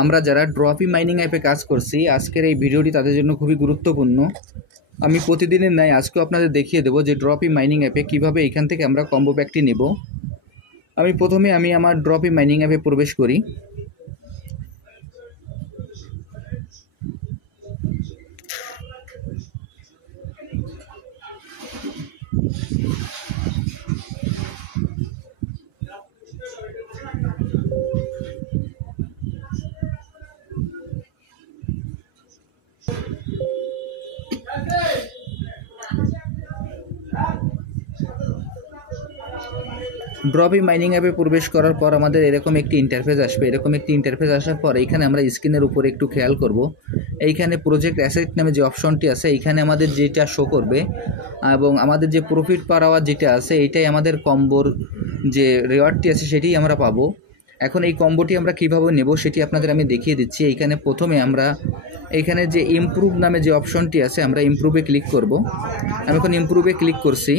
আমরা যারা ড্রপি মাইনিং অ্যাপে কাজ করছি, আজকের এই ভিডিওটি তাদের জন্য খুবই গুরুত্বপূর্ণ। আমি প্রতিদিনের ন্যায় আজকেও আপনাদের দেখিয়ে দেবো যে ড্রপি মাইনিং অ্যাপে কীভাবে এখান থেকে আমরা কম্বো প্যাকটি নেব। প্রথমে আমার ড্রপি মাইনিং অ্যাপে প্রবেশ করি। ড্রপি মাইনিং অ্যাপে প্রবেশ করার পর আমাদের এরকম একটি ইন্টারফেস আসবে। এরকম একটি ইন্টারফেস আসার পর এইখানে আমরা স্ক্রিনের উপরে একটু খেয়াল করব। এইখানে প্রজেক্ট অ্যাসেট নামে যে অপশনটি আছে, এইখানে আমাদের যেটা শো করবে এবং আমাদের যে প্রফিট পার আওয়ার যেটা আছে, এইটাই আমাদের কম্বোর যে রিওয়ার্ডটি আছে সেটি আমরা পাবো। এখন এই কম্বোটি আমরা কিভাবে নেব সেটি আপনাদের আমি দেখিয়ে দিচ্ছি। এইখানে প্রথমে আমরা এইখানে যে ইমপ্রুভ নামে যে অপশনটি আছে, আমরা ইমপ্রুভে ক্লিক করব। আমি এখন ইমপ্রুভে ক্লিক করছি।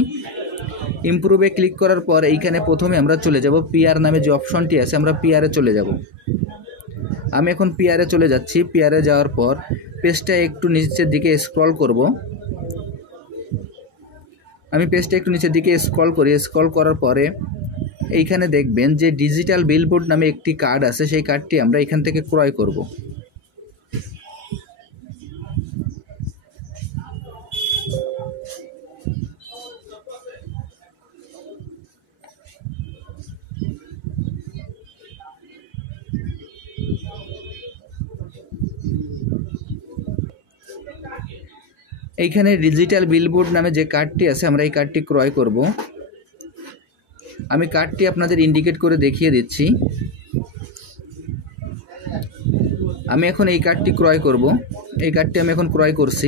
ইমপ্রুভে ক্লিক করার পর এইখানে প্রথমে আমরা চলে যাব পিআর নামে যে অপশনটি আছে, আমরা পিআরে চলে যাব। আমি এখন পিআরে চলে যাচ্ছি। পিআরে যাওয়ার পর পেজটা একটু নিচের দিকে স্ক্রল করব। আমি পেজটা একটু নিচের দিকে স্ক্রল করি। স্ক্রল করার পরে এইখানে দেখবেন যে ডিজিটাল বিলবোর্ড নামে একটি কার্ড আছে, সেই কার্ডটি আমরা এখান থেকে ক্রয় করব। এইখানে ডিজিটাল বিলবোর্ড নামে যে কার্ডটি আছে, আমরা এই কার্ডটি ক্রয় করব। আমি কার্ডটি আপনাদের ইন্ডিকেট করে দেখিয়ে দিচ্ছি। আমি এখন এই কার্ডটি ক্রয় করব। এই কার্ডটি আমি এখন ক্রয় করছি।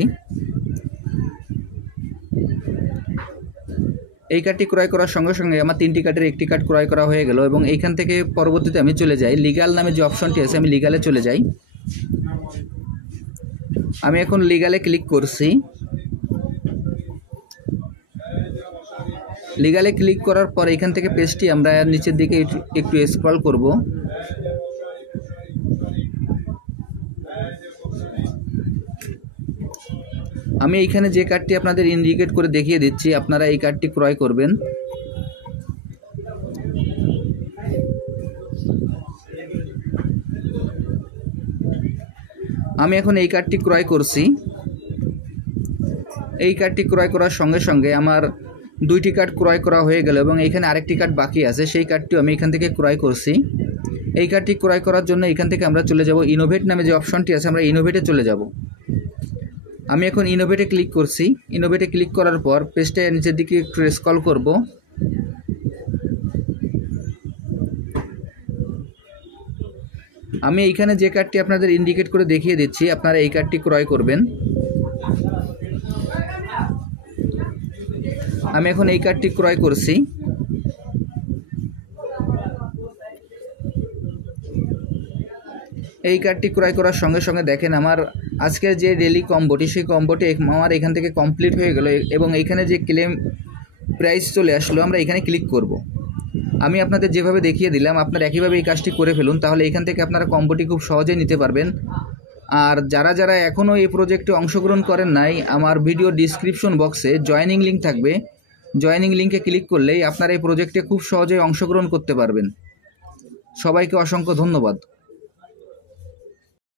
এই কার্ডটি ক্রয় করার সঙ্গে সঙ্গে আমার 3টি কার্ডের একটি কার্ড ক্রয় করা হয়ে গেল এবং এইখান থেকে পরবর্তীতে আমি চলে যাই লিগাল নামে যে অপশনটি আছে, আমি লিগালে চলে যাই। আমি এখন লিগালে ক্লিক করছি। লিগালে ক্লিক করার পর এখান থেকে পেজটি আমরা নিচের দিকে একটু স্ক্রল করব। আমি এইখানে যে কার্ডটি আপনাদের ইন্ডিকেট করে দেখিয়ে দিচ্ছি, আপনারা এই কার্ডটি ক্রয় করবেন। আমি এখন এই কার্ডটি ক্রয় করছি। এই কার্ডটি ক্রয় করার সঙ্গে সঙ্গে আমার 2টি কার্ড ক্রয় করা হয়ে গেল এবং এখানে আরেকটি কার্ড বাকি আছে, সেই কার্ডটিও আমি এখান থেকে ক্রয় করছি। এই কার্ডটি ক্রয় করার জন্য এখান থেকে আমরা চলে যাব ইনোভেট নামে যে অপশনটি আছে, আমরা ইনোভেটে চলে যাব। আমি এখন ইনোভেটে ক্লিক করছি। ইনোভেটে ক্লিক করার পর পেজটা নিচের দিকে একটু স্ক্রল করব। আমি এইখানে যে কার্ডটি আপনাদের ইন্ডিকেট করে দেখিয়ে দিচ্ছি, আপনারা এই কার্ডটি ক্রয় করবেন। আমি এখন এই কার্ডটি ক্রয় করছি। এই কার্ডটি ক্রয় করার সঙ্গে সঙ্গে দেখেন আমার আজকের যে ডেলি কম্বোটি, সেই কম্বোটি আমার এখান থেকে কমপ্লিট হয়ে গেল এবং এইখানে যে ক্লেম প্রাইস চলে আসলো, আমরা এখানে ক্লিক করব। আমি আপনাদের যেভাবে দেখিয়ে দিলাম, আপনারা একইভাবে এই কাজটি করে ফেলুন, তাহলে এখান থেকে আপনারা কম্বোটি খুব সহজেই নিতে পারবেন। আর যারা যারা এখনও এই প্রজেক্টে অংশগ্রহণ করেন নাই, আমার ভিডিও ডিসক্রিপশন বক্সে জয়েনিং লিঙ্ক থাকবে। জয়েনিং লিঙ্কে ক্লিক করলেই আপনারা এই প্রজেক্টে খুব সহজেই অংশগ্রহণ করতে পারবেন। সবাইকে অসংখ্য ধন্যবাদ।